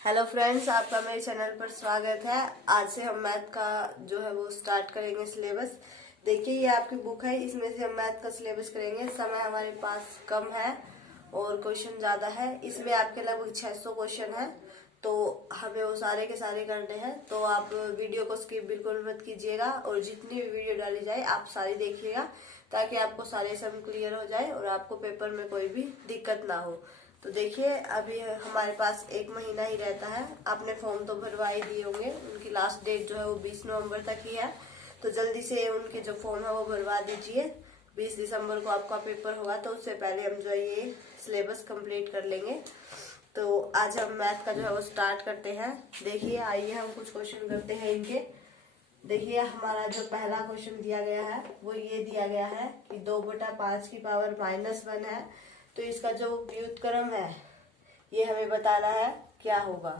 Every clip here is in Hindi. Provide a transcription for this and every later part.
हेलो फ्रेंड्स, आपका मेरे चैनल पर स्वागत है। आज से हम मैथ का जो है वो स्टार्ट करेंगे सिलेबस। देखिए, ये आपकी बुक है, इसमें से हम मैथ का सिलेबस करेंगे। समय हमारे पास कम है और क्वेश्चन ज़्यादा है। इसमें आपके लगभग 600 क्वेश्चन है, तो हमें वो सारे के सारे करने हैं। तो आप वीडियो को स्किप बिल्कुल मत कीजिएगा और जितनी भी वीडियो डाली जाए आप सारी देखिएगा, ताकि आपको सारे सम क्लियर हो जाए और आपको पेपर में कोई भी दिक्कत ना हो। तो देखिए, अभी हमारे पास 1 महीना ही रहता है। आपने फॉर्म तो भरवा ही दिए होंगे, उनकी लास्ट डेट जो है वो 20 नवंबर तक ही है। तो जल्दी से उनके जो फॉर्म है वो भरवा दीजिए। 20 दिसंबर को आपका पेपर होगा, तो उससे पहले हम जो है ये सिलेबस कंप्लीट कर लेंगे। तो आज हम मैथ का जो है वो स्टार्ट करते हैं। देखिए, आइए हम कुछ क्वेश्चन करते हैं इनके। देखिए, हमारा जो पहला क्वेश्चन दिया गया है वो ये दिया गया है कि 2/5 की पावर -1 है। तो इसका जो व्युत्क्रम है ये हमें बताना है क्या होगा।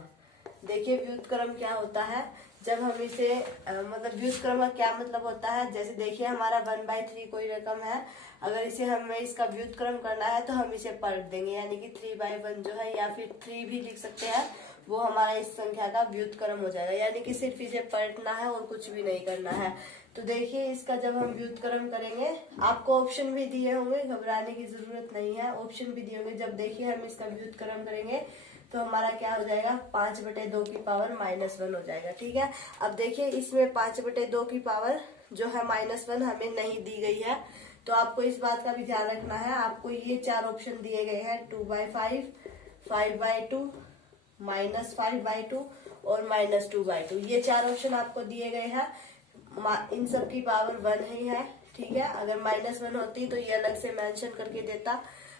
देखिए, व्युत्क्रम क्या होता है, जब हम इसे मतलब व्युत्क्रम का क्या मतलब होता है। जैसे देखिए, हमारा 1/3 कोई रकम है, अगर इसे हमें इसका व्युत्क्रम करना है तो हम इसे पलट देंगे, यानी कि 3/1 जो है, या फिर 3 भी लिख सकते हैं, वो हमारा इस संख्या का व्युत्क्रम हो जाएगा। यानी कि सिर्फ इसे पलटना है और कुछ भी नहीं करना है। तो देखिए, इसका जब हम व्युत्क्रम करेंगे, आपको ऑप्शन भी दिए होंगे, घबराने की जरूरत नहीं है, ऑप्शन भी दिए होंगे। जब देखिए हम इसका व्युत्क्रम करेंगे तो हमारा क्या हो जाएगा, 5/2 की पावर -1 हो जाएगा। ठीक है, अब देखिए इसमें 5/2 की पावर जो है -1 हमें नहीं दी गई है, तो आपको इस बात का भी ध्यान रखना है। आपको ये 4 ऑप्शन दिए गए हैं, 2/5, 5/2, -5/2 और -2/2। ये 4 ऑप्शन आपको दिए गए हैं। इन सब की पावर 1 ही है। ठीक है, अगर -1 होती तो ये अलग से मेंशन करके देता।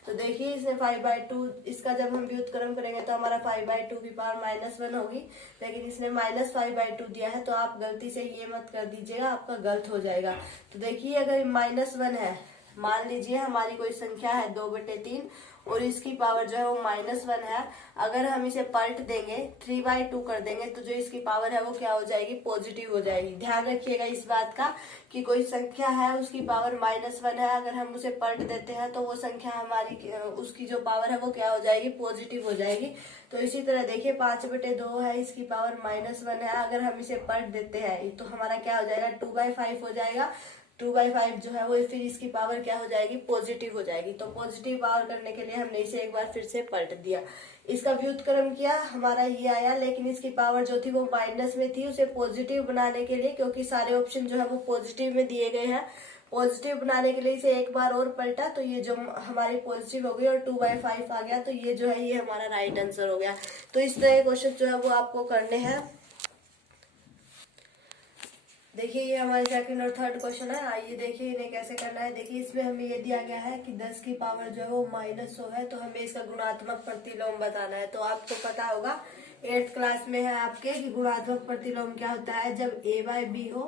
तो देखिए, इसमें 5/2, इसका जब हम व्युत्क्रम करेंगे तो हमारा 5/2 की पावर -1 होगी, लेकिन इसने -5/2 दिया है, तो आप गलती से ये मत कर दीजिएगा, आपका गलत हो जाएगा। तो देखिए, अगर -1 है, मान लीजिए हमारी कोई संख्या है 2/3 और इसकी पावर जो है वो -1 है, अगर हम इसे पलट देंगे, 3/2 कर देंगे, तो जो इसकी पावर है वो क्या हो जाएगी, पॉजिटिव हो जाएगी। ध्यान रखिएगा इस बात का कि कोई संख्या है उसकी पावर -1 है, अगर हम उसे पलट देते हैं तो वो संख्या हमारी उसकी जो पावर है वो क्या हो जाएगी, पॉजिटिव हो जाएगी। तो इसी तरह देखिए, 5/2 है, इसकी पावर -1 है, अगर हम इसे पलट देते हैं तो हमारा क्या हो जाएगा, 2/5 हो जाएगा। 2/5 जो है वो फिर इसकी पावर क्या हो जाएगी, पॉजिटिव हो जाएगी। तो पॉजिटिव पावर करने के लिए हमने इसे एक बार फिर से पलट दिया, इसका व्युत्क्रम किया, हमारा ये आया। लेकिन इसकी पावर जो थी वो माइनस में थी, उसे पॉजिटिव बनाने के लिए, क्योंकि सारे ऑप्शन जो है वो पॉजिटिव में दिए गए हैं, पॉजिटिव बनाने के लिए इसे एक बार और पलटा, तो ये जो हमारी पॉजिटिव हो गई और 2/5 आ गया। तो ये जो है ये हमारा राइट आंसर हो गया। तो इस तरह के क्वेश्चन जो है वो आपको करने हैं। देखिए, ये हमारे सेकंड और थर्ड क्वेश्चन है। आइए देखिए इन्हें कैसे करना है। देखिए, इसमें हमें ये दिया गया है कि 10 की पावर जो है वो -100 है, तो हमें इसका गुणात्मक प्रतिलोम बताना है। तो आपको पता होगा, 8th क्लास में है आपके कि गुणात्मक प्रतिलोम क्या होता है। जब a/b हो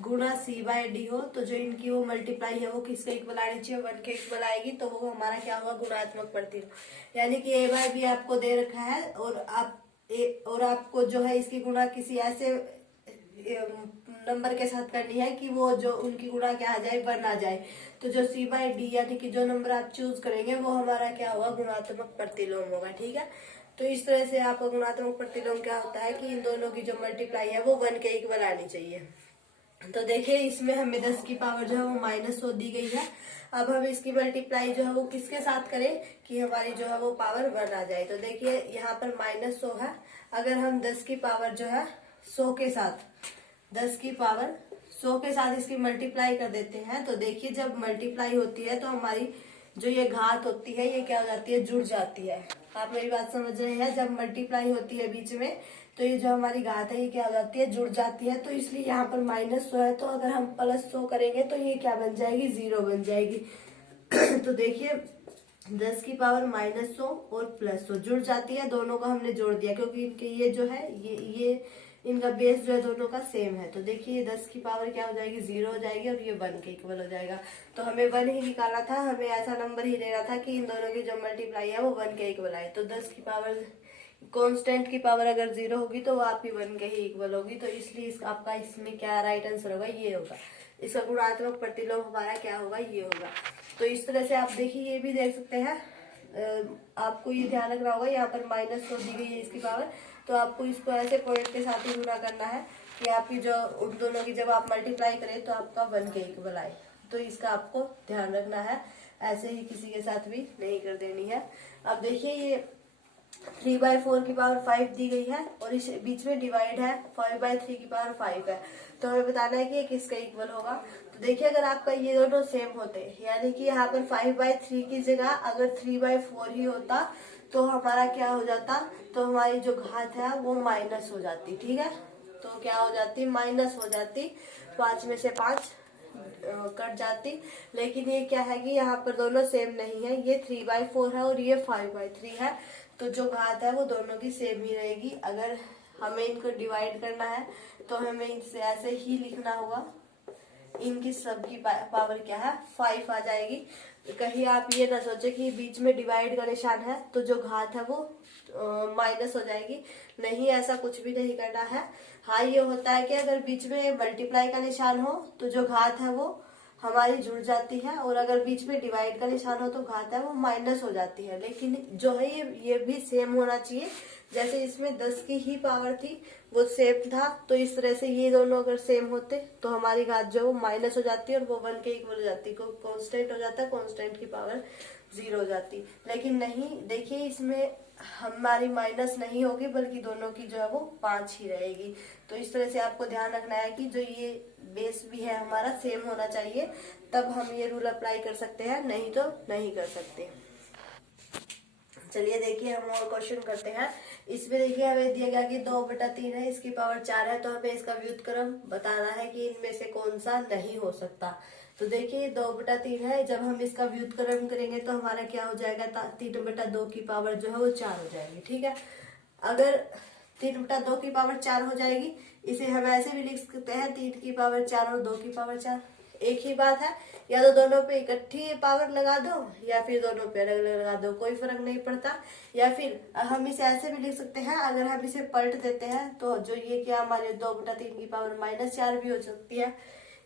गुणा c/d हो, तो जो इनकी वो मल्टीप्लाई है वो किसके इक्वल आनी चाहिए, 1 के इक्वल आएगी, तो वो हमारा क्या होगा, गुणात्मक प्रतिलोम। यानी कि a/b आपको दे रखा है और आपको जो है इसकी गुणा किसी ऐसे नंबर के साथ करनी है कि वो जो उनकी गुणा क्या आ जाए, 1 आ जाए। तो जो c/d यानी कि जो नंबर आप चूज करेंगे वो हमारा क्या होगा, गुणात्मक प्रतिलोम होगा। ठीक है, तो इस तरह से आपका गुणात्मक प्रतिलोम क्या होता है कि इन दोनों की जो मल्टीप्लाई है वो 1 के इक्वल आनी चाहिए। तो देखिए, इसमें हमें 10 की पावर जो है वो -100 दी गई है। अब हम इसकी मल्टीप्लाई जो है वो किसके साथ करें कि हमारी जो है वो पावर 1 आ जाए। तो देखिए, यहाँ पर -100 है, अगर हम 10 की पावर जो है 100 के साथ 10 की पावर 100 के साथ इसकी मल्टीप्लाई कर देते हैं, तो देखिए जब मल्टीप्लाई होती है तो हमारी जो ये घात होती है ये क्या हो जाती है, जुड़ जाती है। आप मेरी बात समझ रहे हैं, जब मल्टीप्लाई होती है बीच में तो ये जो हमारी घात है ये क्या हो जाती है, जुड़ जाती है। तो इसलिए यहाँ पर -100 है, तो अगर हम +100 करेंगे तो ये क्या बन जाएगी, 0 बन जाएगी। तो देखिए, 10 की पावर -100 और +100 जुड़ जाती है, दोनों को हमने जोड़ दिया, क्योंकि इनके ये जो है ये इनका बेस जो है दोनों का सेम है। तो देखिए, 10 की पावर क्या हो जाएगी, 0 हो जाएगी और ये 1 के इक्वल हो जाएगा। तो हमें 1 ही निकालना था, हमें ऐसा नंबर ही लेना था कि इन दोनों की जो मल्टीप्लाई है वो 1 के इक्वल आए। तो 10 की पावर कांस्टेंट की पावर अगर 0 होगी तो वो आपकी 1 के ही इक्वल होगी। तो इसलिए आपका इसमें क्या राइट आंसर होगा, ये होगा। इसका गुणात्मक प्रतिलोम हमारा क्या होगा, ये होगा। तो इस तरह से आप देखिए, ये भी देख सकते हैं, आपको ये ध्यान रखना होगा, यहाँ पर -4 दी गई है इसकी पावर, तो आपको इसको ऐसे पॉइंट के साथ ही गुणा करना है कि आपकी जो उन दोनों की जब आप मल्टीप्लाई करें तो आपका 1 के इक्वल आए। तो इसका आपको ध्यान रखना है, ऐसे ही किसी के साथ भी नहीं कर देनी है। अब देखिए ये 3/4 की पावर 5 दी गई है और इस बीच में डिवाइड है 5/3 की पावर 5 है, तो हमें बताना है कि ये किसका इक्वल होगा। तो देखिए अगर आपका ये दोनों सेम होते, यानी कि यहाँ पर 5/3 की जगह अगर 3/4 ही होता तो हमारा क्या हो जाता, तो हमारी जो घात है वो माइनस हो जाती। ठीक है, तो क्या हो जाती, माइनस हो जाती, 5 में से 5 कट जाती। लेकिन ये क्या है कि यहाँ पर दोनों सेम नहीं है, ये 3/4 है और ये 5/3 है, तो जो घात है वो दोनों की सेम ही रहेगी। अगर हमें इनको डिवाइड करना है तो हमें इनसे ऐसे ही लिखना होगा, इनकी सबकी पावर क्या है 5 आ जाएगी। कहीं आप ये ना सोचे कि बीच में डिवाइड का निशान है तो जो घात है वो माइनस हो जाएगी, नहीं, ऐसा कुछ भी नहीं करना है। हाँ ये होता है कि अगर बीच में मल्टीप्लाई का निशान हो तो जो घात है वो हमारी जुड़ जाती है, और अगर बीच में डिवाइड का निशान हो तो घात है वो माइनस हो जाती है। लेकिन जो है ये भी सेम होना चाहिए, जैसे इसमें 10 की ही पावर थी वो सेम था, तो इस तरह से ये दोनों अगर सेम होते तो हमारी घात जो है वो माइनस हो जाती है और वो 1 के इक्वल हो जाती, कांस्टेंट हो जाता है, कांस्टेंट की पावर 0 हो जाती। लेकिन नहीं, देखिए इसमें हमारी माइनस नहीं होगी बल्कि दोनों की जो है वो 5 ही रहेगी। तो इस तरह से आपको ध्यान रखना है कि जो ये बेस भी है हमारा सेम होना चाहिए, तब हम ये रूल अप्लाई कर सकते हैं, नहीं तो नहीं कर सकते। चलिए देखिए हम और क्वेश्चन करते हैं। इसमें देखिए हमें दिया गया कि 2/3 है, इसकी पावर 4 है, तो हमें इसका व्युत्क्रम बताना है कि इनमें से कौन सा नहीं हो सकता। तो देखिए 2/3 है, जब हम इसका व्युत्क्रम करेंगे तो हमारा क्या हो जाएगा, 3/2 की पावर जो है वो 4 हो जाएगी। ठीक है, अगर 3/2 की पावर 4 हो जाएगी, इसे हम ऐसे भी लिख सकते हैं 3 की पावर 4 और 2 की पावर 4, एक ही बात है। या तो दोनों पे इकट्ठी पावर लगा दो या फिर दोनों पे अलग अलग लगा दो, कोई फर्क नहीं पड़ता। या फिर हम इसे ऐसे भी लिख सकते हैं, अगर हम इसे पलट देते हैं तो जो ये क्या हमारे 2/3 की पावर -4 भी हो सकती है,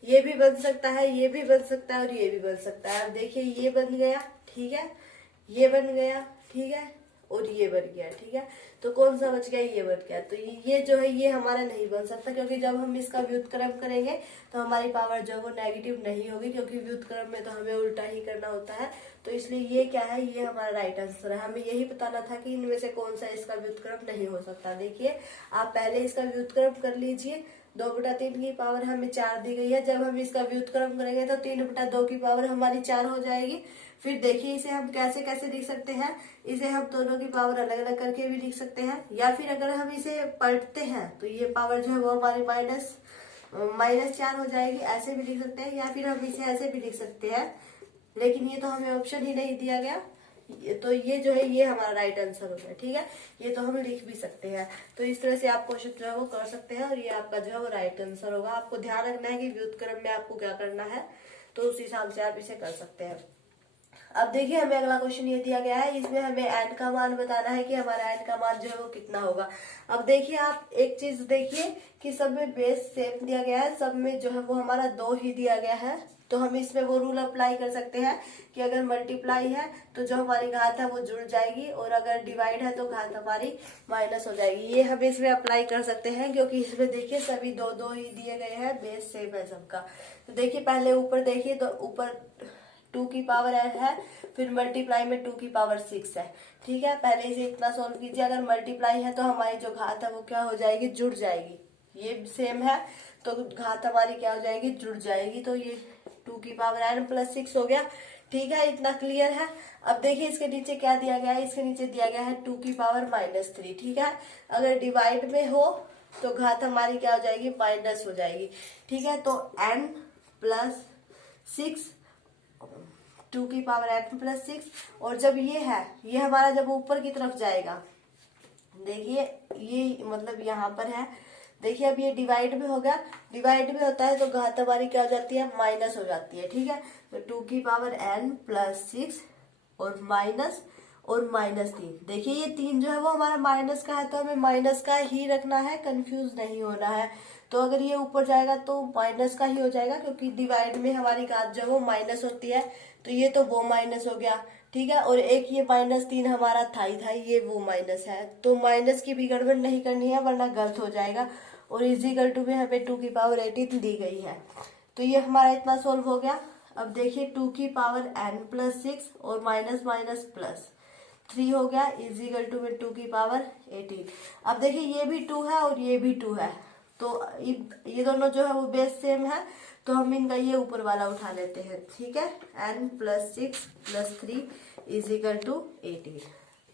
ये भी बन सकता है, ये भी बन सकता है और ये भी बन सकता है। अब देखिए ये बन गया, ठीक है, ये बन गया, ठीक है, और ये बन गया। ठीक है, तो कौन सा बच गया, ये बन गया। तो ये जो है ये हमारा नहीं बन सकता, क्योंकि जब हम इसका व्युत्क्रम करेंगे तो हमारी पावर जो है वो नेगेटिव नहीं होगी, क्योंकि व्युत्क्रम में तो हमें उल्टा ही करना होता है। तो इसलिए ये क्या है, ये हमारा राइट आंसर है। हमें यही बताना था कि इनमें से कौन सा इसका व्युत्क्रम नहीं हो सकता। देखिए आप पहले इसका व्युत्क्रम कर लीजिए, 2/3 की पावर हमें 4 दी गई है, जब हम इसका व्युत्क्रम करेंगे तो 3/2 की पावर हमारी 4 हो जाएगी। फिर देखिए इसे हम कैसे कैसे लिख सकते हैं, इसे हम दोनों की पावर अलग अलग करके भी लिख सकते हैं, या फिर अगर हम इसे पलटते हैं तो ये पावर जो है वो हमारी -4 हो जाएगी, ऐसे भी लिख सकते हैं, या फिर हम इसे ऐसे भी लिख सकते हैं। लेकिन ये तो हमें ऑप्शन ही नहीं दिया गया, तो ये जो है ये हमारा राइट आंसर होगा। ठीक है, ये तो हम लिख भी सकते हैं। तो इस तरह से आप क्वेश्चन जो है वो कर सकते हैं और ये आपका जो है वो राइट आंसर होगा। आपको ध्यान रखना है कि व्युत्क्रम में आपको क्या करना है, तो उस हिसाब से आप इसे कर सकते हैं। अब देखिए हमें अगला क्वेश्चन ये दिया गया है, इसमें हमें एन का मान बताना है कि हमारा एन का मान जो है वो कितना होगा। अब देखिए आप एक चीज देखिए कि सब में बेस सेम दिया गया है, सब में जो है वो हमारा 2 ही दिया गया है, तो हम इसमें वो रूल अप्लाई कर सकते हैं कि अगर मल्टीप्लाई है तो जो हमारी घात है वो जुड़ जाएगी, और अगर डिवाइड है तो घात हमारी माइनस हो जाएगी। ये हम इसमें अप्लाई कर सकते हैं, क्योंकि इसमें देखिए सभी 2 ही दिए गए हैं, बेस सेम है सबका। तो देखिए पहले ऊपर देखिए, तो ऊपर 2 की पावर है, फिर मल्टीप्लाई में 2 की पावर 6 है। ठीक है, पहले इसे इतना सोल्व कीजिए, अगर मल्टीप्लाई है तो हमारी जो घात है वो क्या हो जाएगी, जुड़ जाएगी। ये सेम है तो घात हमारी क्या हो जाएगी, जुड़ जाएगी। तो ये 2 की पावर n + 6 हो गया। ठीक है, इतना क्लियर है। अब देखिए इसके नीचे क्या दिया गया है, इसके नीचे दिया गया है 2 की पावर -3। ठीक है, अगर डिवाइड में हो तो घात हमारी क्या हो जाएगी, माइनस हो जाएगी। ठीक है, तो n + 6, 2 की पावर n + 6, और जब ये है ये हमारा जब ऊपर की तरफ जाएगा, देखिए ये मतलब यहाँ पर है, देखिए अब ये डिवाइड में हो गया, डिवाइड में होता है तो घात हमारी क्या हो जाती है, माइनस हो जाती है। ठीक है, तो 2 की पावर n + 6 और -3। देखिए ये 3 जो है वो हमारा माइनस का है, तो हमें माइनस का ही रखना है, कंफ्यूज नहीं होना है। तो अगर ये ऊपर जाएगा तो माइनस का ही हो जाएगा, क्योंकि डिवाइड में हमारी घात जो है वो माइनस होती है, तो ये तो वो माइनस हो गया। ठीक है। और एक ये -3 हमारा था ही था, ये वो माइनस है, तो माइनस की भी गड़बड़ नहीं करनी है वरना गलत हो जाएगा। और इजिकल टू में यहाँ पे 2 की पावर 18 दी गई है। तो ये हमारा इतना सोल्व हो गया। अब देखिए 2 की पावर n+6 और माइनस माइनस प्लस 3 हो गया, इजिकल टू में 2 की पावर 18। अब देखिए ये भी 2 है और ये भी 2 है, तो ये दोनों जो है वो बेस सेम है, तो हम इनका ये ऊपर वाला उठा लेते हैं। ठीक है, n+6+3 इजिकल टू 18।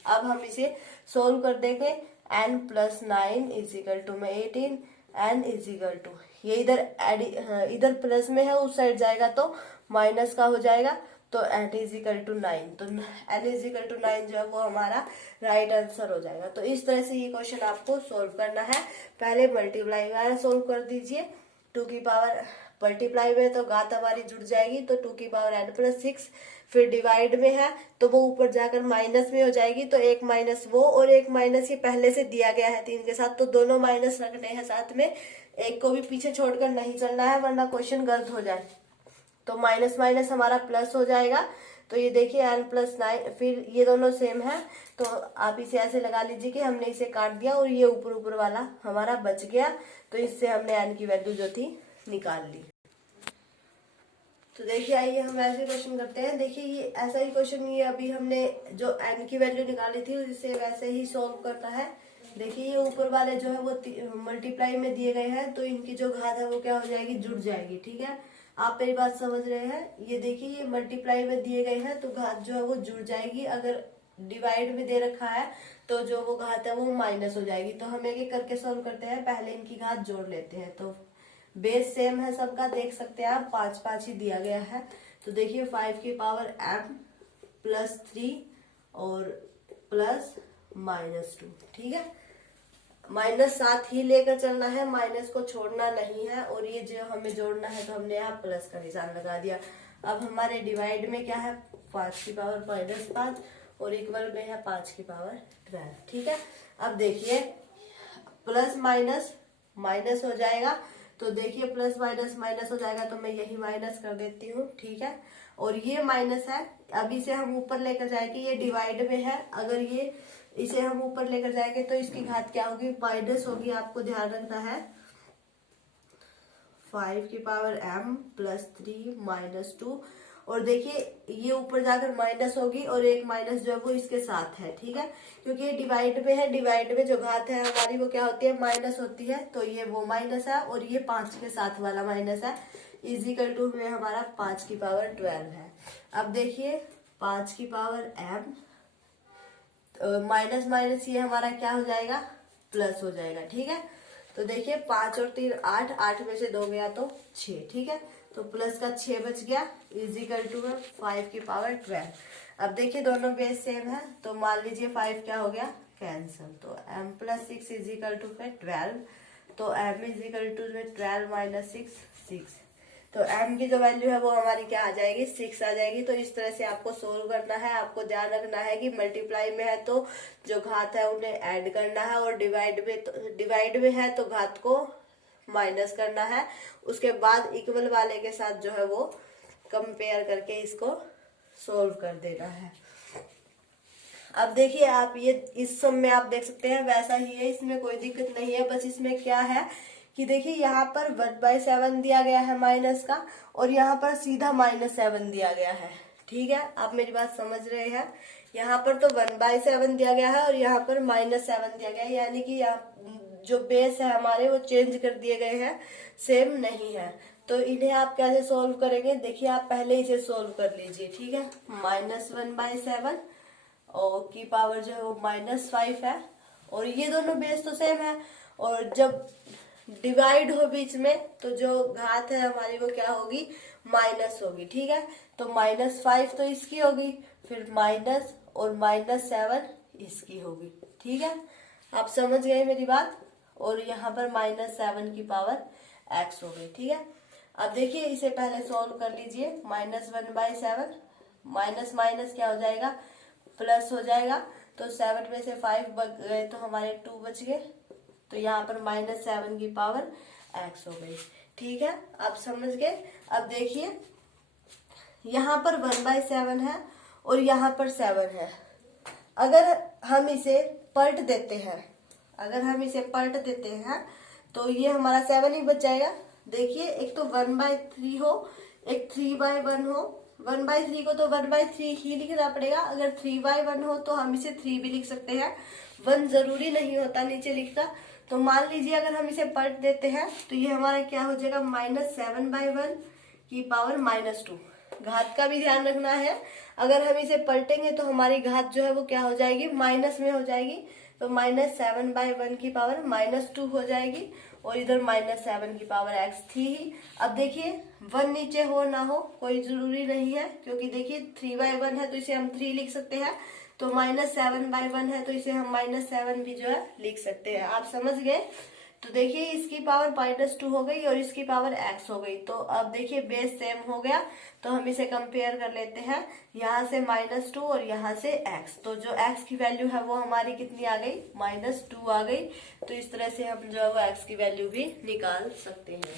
अब हम इसे सोल्व कर देंगे। n+9 इजिकल टू में 18, n इजिकल टू, ये इधर प्लस में है, उस साइड जाएगा तो माइनस का हो जाएगा, तो n इजिकल टू 9, तो n इजिकल टू 9 जो है वो हमारा राइट आंसर हो जाएगा। तो इस तरह से ये क्वेश्चन आपको सोल्व करना है। पहले मल्टीप्लाई वाला सोल्व कर दीजिए। 2 की पावर मल्टीप्लाई में तो घात हमारी जुड़ जाएगी, तो 2 की पावर n+6, फिर डिवाइड में है तो वो ऊपर जाकर माइनस में हो जाएगी, तो एक माइनस वो और एक माइनस ये पहले से दिया गया है 3 के साथ, तो दोनों माइनस रखने हैं साथ में, एक को भी पीछे छोड़कर नहीं चलना है वरना क्वेश्चन गलत हो जाए। तो माइनस माइनस हमारा प्लस हो जाएगा। तो ये देखिए n+9, फिर ये दोनों सेम है, तो आप इसे ऐसे लगा लीजिए कि हमने इसे काट दिया और ये ऊपर ऊपर वाला हमारा बच गया, तो इससे हमने n की वैल्यू जो थी निकाल ली। तो देखिए आइए हम ऐसे क्वेश्चन करते हैं। देखिए ये ऐसा ही क्वेश्चन, ये अभी हमने जो n की वैल्यू निकाली थी इसे वैसे ही सोल्व करना है। देखिए ये ऊपर वाले जो है वो मल्टीप्लाई में दिए गए हैं, तो इनकी जो घात है वो क्या हो जाएगी, जुड़ जाएगी। ठीक है, आप मेरी बात समझ रहे हैं। ये देखिए ये मल्टीप्लाई में दिए गए हैं तो घात जो है वो जुड़ जाएगी, अगर डिवाइड में दे रखा है तो जो वो घात है वो माइनस हो जाएगी। तो हम एक एक करके सोल्व करते हैं, पहले इनकी घात जोड़ लेते हैं। तो बेस सेम है सबका, देख सकते हैं आप, 5 5 ही दिया गया है। तो देखिए 5 की पावर m+3 और प्लस -2, ठीक है, माइनस साथ ही लेकर चलना है, माइनस को छोड़ना नहीं है। और ये जो हमें जोड़ना है तो हमने यहाँ प्लस का निशान लगा दिया। अब हमारे डिवाइड में क्या है, 5 की पावर -5 और इक्वल में है 5 की पावर 12। ठीक है, अब देखिए प्लस माइनस माइनस हो जाएगा, तो देखिए प्लस माइनस माइनस हो जाएगा, तो मैं यही माइनस कर देती हूँ। ठीक है, और ये माइनस है, अब इसे हम ऊपर लेकर जाएंगे, ये डिवाइड में है, अगर ये इसे हम ऊपर लेकर जाएंगे तो इसकी घात क्या होगी, माइनस होगी। आपको ध्यान रखना है 5 की पावर m+3 और देखिए ये ऊपर जाकर माइनस होगी और एक माइनस जो है वो इसके साथ है। ठीक है, क्योंकि ये डिवाइड में है, डिवाइड में जो घात है हमारी वो क्या होती है, माइनस होती है, तो ये वो माइनस है और ये 5 के साथ वाला माइनस है। इजिकल टू में हमारा 5 की पावर 12 है। अब देखिए 5 की पावर m माइनस माइनस ये हमारा क्या हो जाएगा, प्लस हो जाएगा। ठीक है, तो देखिए 5 और 3 8, 8 में से 2 गया तो 6। ठीक है, तो प्लस का 6 बच गया, इजिकल टू में 5 की पावर 12। अब देखिए दोनों बेस सेम है, तो मान लीजिए 5 क्या हो गया, कैंसिल, तो m+6 इजिकल टू में 12, तो m इजिकल टू में 12 - 6 6, तो m की जो वैल्यू है वो हमारी क्या आ जाएगी, 6 आ जाएगी। तो इस तरह से आपको सोल्व करना है। आपको ध्यान रखना है कि मल्टीप्लाई में है तो जो घात है उन्हें ऐड करना है, और डिवाइड में है तो घात को माइनस करना है। उसके बाद इक्वल वाले के साथ जो है वो कंपेयर करके इसको सोल्व कर देना है। अब देखिए आप ये इस सम में आप देख सकते हैं वैसा ही है, इसमें कोई दिक्कत नहीं है। बस इसमें क्या है कि देखिए यहाँ पर 1/7 दिया गया है माइनस का, और यहाँ पर सीधा -7 दिया गया है। ठीक है, आप मेरी बात समझ रहे हैं। यहाँ पर तो 1/7 दिया गया है और यहाँ पर -7 दिया गया है, यानी कि यहाँ जो बेस है हमारे वो चेंज कर दिए गए हैं, सेम नहीं है। तो इन्हें आप कैसे सोल्व करेंगे, देखिए आप पहले इसे सोल्व कर लीजिए। ठीक है, -1/7 और की पावर जो है वो -5 है, और ये दोनों बेस तो सेम है, और जब डिवाइड हो बीच में तो जो घात है हमारी वो क्या होगी, माइनस होगी। ठीक है, तो -5 तो इसकी होगी, फिर माइनस और -7 इसकी होगी। ठीक है, आप समझ गए मेरी बात। और यहाँ पर -7 की पावर x हो गई। ठीक है, अब देखिए इसे पहले सॉल्व कर लीजिए। -1/7 माइनस माइनस क्या हो जाएगा, प्लस हो जाएगा, तो 7 में से 5 बच गए तो हमारे 2 बच गए, तो यहाँ पर -7 की पावर x हो गई। ठीक है, आप समझ गए। अब देखिए यहाँ पर 1/7 है और यहाँ पर 7 है। अगर हम इसे पलट देते हैं तो ये हमारा 7 ही बच जाएगा। देखिए, एक तो 1/3 हो, एक 3/1 हो। 1/3 को तो 1/3 ही लिखना पड़ेगा। अगर 3/1 हो तो हम इसे 3 भी लिख सकते हैं, 1 जरूरी नहीं होता नीचे लिखना। तो मान लीजिए अगर हम इसे पलट देते हैं तो ये हमारा क्या हो जाएगा, -7/1 की पावर -2। घात का भी ध्यान रखना है, अगर हम इसे पलटेंगे तो हमारी घात जो है वो क्या हो जाएगी, माइनस में हो जाएगी। तो -7/1 की पावर -2 हो जाएगी और इधर -7 की पावर x थी ही। अब देखिए 1 नीचे हो ना हो कोई जरूरी नहीं है, क्योंकि देखिए 3/1 है तो इसे हम 3 लिख सकते हैं, तो -7/1 है तो इसे हम -7 भी जो है लिख सकते हैं। आप समझ गए। तो देखिए इसकी पावर -2 हो गई और इसकी पावर x हो गई। तो अब देखिए बेस सेम हो गया, तो हम इसे कंपेयर कर लेते हैं, यहाँ से -2 और यहाँ से x। तो जो x की वैल्यू है वो हमारी कितनी आ गई, -2 आ गई। तो इस तरह से हम जो है वो x की वैल्यू भी निकाल सकते हैं।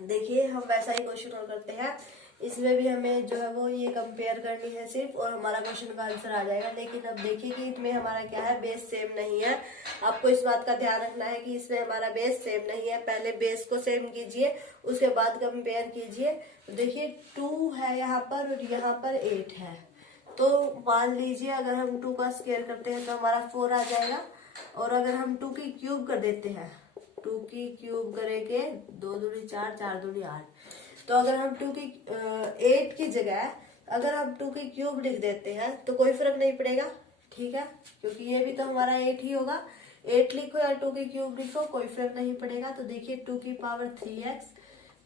देखिए हम वैसा ही क्वेश्चन और करते हैं, इसमें भी हमें जो है वो ये कंपेयर करनी है सिर्फ, और हमारा क्वेश्चन का आंसर आ जाएगा। लेकिन अब देखिए कि इसमें हमारा क्या है, बेस सेम नहीं है। आपको इस बात का ध्यान रखना है कि इसमें हमारा बेस सेम नहीं है। पहले बेस को सेम कीजिए, उसके बाद कंपेयर कीजिए। तो देखिए 2 है यहाँ पर और यहाँ पर 8 है। तो मान लीजिए अगर हम 2 का स्क्वायर करते हैं तो हमारा 4 आ जाएगा, और अगर हम 2 की क्यूब कर देते हैं, 2 की क्यूब करेंगे, 2 दूनी 4, 4 दूनी 8। तो अगर हम 8 की जगह अगर हम 2 की क्यूब लिख देते हैं तो कोई फर्क नहीं पड़ेगा, ठीक है, क्योंकि ये भी तो हमारा 8 ही होगा। 8 लिखो या 2 की क्यूब लिखो कोई फर्क नहीं पड़ेगा। तो देखिए 2 की पावर 3x,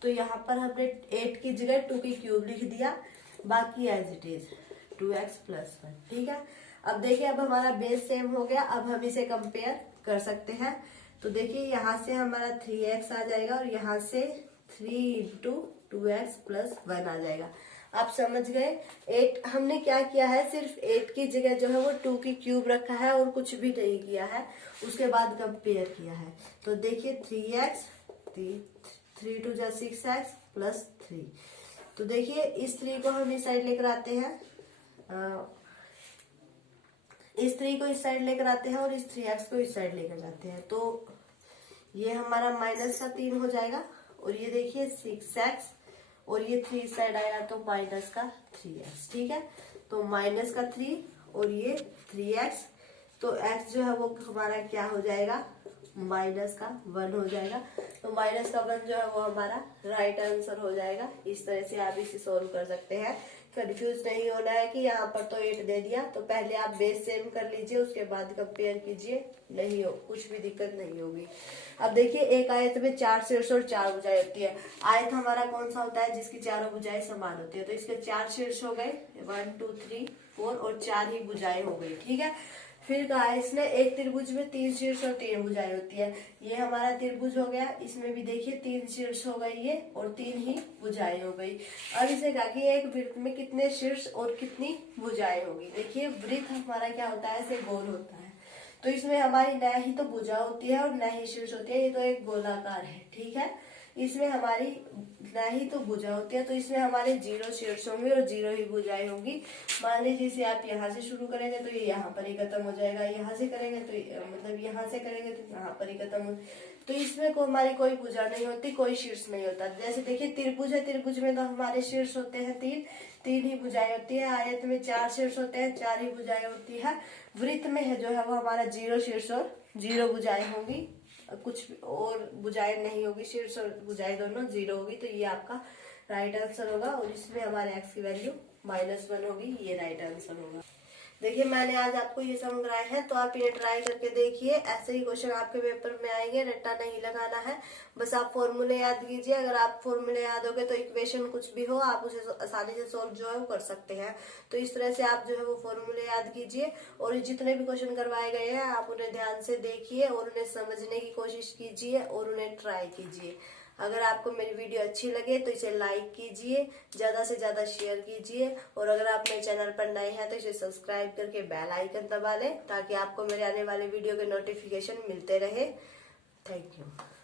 तो यहाँ पर हमने 8 की जगह 2 की क्यूब लिख दिया, बाकी एज इट इज 2x + 1, ठीक है। अब देखिए अब हमारा बेस सेम हो गया, अब हम इसे कंपेयर कर सकते हैं। तो देखिए यहाँ से हमारा 3x आ जाएगा और यहाँ से 3 × 2x + 1 आ जाएगा। आप समझ गए। 8 हमने क्या किया है, सिर्फ 8 की जगह जो है वो 2 की क्यूब रखा है और कुछ भी नहीं किया है, उसके बाद कंपेयर किया है। तो देखिए 3x, 3 × 2 = 6x + 3। तो देखिए इस 3 को हम इस साइड लेकर आते हैं, इस 3 को इस साइड लेकर आते हैं और इस 3x को इस साइड लेकर जाते हैं। तो ये हमारा -3 हो जाएगा, और ये देखिए 6x, और ये 3 इस साइड आएगा तो -3x, ठीक है। तो -3 और ये 3x, तो x जो है वो हमारा क्या हो जाएगा, -1 हो जाएगा। तो -1 जो है वो हमारा राइट आंसर हो जाएगा। इस तरह से आप इसे सोल्व कर सकते हैं। कंफ्यूज नहीं होना है कि यहाँ पर तो 8 दे दिया, तो पहले आप बेस सेम कर लीजिए, उसके बाद कंपेयर कीजिए, नहीं हो कुछ भी दिक्कत नहीं होगी। अब देखिए एक आयत में 4 शीर्ष और 4 भुजाएं होती है। आयत हमारा कौन सा होता है, जिसकी चारों भुजाएं समान होती है। तो इसके 4 शीर्ष हो गए, 1 2 3 4, और 4 ही भुजाएं हो गई, ठीक है। फिर कहा इसने एक त्रिभुज में 3 शीर्ष और 3 भुजाएं होती है। ये हमारा त्रिभुज हो गया, इसमें भी देखिए 3 शीर्ष हो गई ये और 3 ही भुजाएं हो गई। अब इसे कहा कि एक वृत्त में कितने शीर्ष और कितनी भुजाएं होगी। देखिए वृत्त हमारा क्या होता है, ऐसे गोल होता है, तो इसमें हमारी न ही तो भुजा होती है और न ही शीर्ष होती है, ये तो एक गोलाकार है, ठीक है। इसमें हमारी न ही तो भुजा होती है, तो इसमें हमारे 0 शीर्ष होंगे और 0 ही भुजाएं होंगी। मान लीजिए इसे आप यहाँ से शुरू करेंगे तो ये यहाँ पर ही खत्म हो जाएगा, यहाँ से करेंगे तो मतलब यहाँ से करेंगे तो यहाँ पर ही खत्म हो। तो इसमें हमारी कोई भुजा नहीं होती, कोई शीर्ष नहीं होता। जैसे देखिए त्रिभुज है, त्रिभुज में तो हमारे शीर्ष होते हैं 3 ही भुजाएं होती है। आयत में 4 शीर्ष होते हैं, 4 ही भुजाएं होती है। वृत्त में है जो है वो हमारा 0 शीर्ष और 0 भुजाएं होंगी, कुछ और भुजाएं नहीं होगी, शीर्ष और भुजाएं दोनों 0 होगी। तो ये आपका राइट आंसर होगा, और इसमें हमारे x की वैल्यू -1 होगी, ये राइट आंसर होगा। देखिए मैंने आज आपको ये समझाया है, तो आप ये ट्राई करके देखिए। ऐसे ही क्वेश्चन आपके पेपर में आएंगे, रट्टा नहीं लगाना है, बस आप फॉर्मूले याद कीजिए। अगर आप फॉर्मूले याद होगे तो इक्वेशन कुछ भी हो आप उसे आसानी से सोल्व जो है वो कर सकते हैं। तो इस तरह से आप जो है वो फॉर्मूले याद कीजिए, और जितने भी क्वेश्चन करवाए गए हैं आप उन्हें ध्यान से देखिए और उन्हें समझने की कोशिश कीजिए और उन्हें ट्राई कीजिए। अगर आपको मेरी वीडियो अच्छी लगे तो इसे लाइक कीजिए, ज्यादा से ज्यादा शेयर कीजिए, और अगर आप मेरे चैनल पर नए हैं तो इसे सब्सक्राइब करके बेल आइकन दबा लें, ताकि आपको मेरे आने वाले वीडियो के नोटिफिकेशन मिलते रहे। Thank you.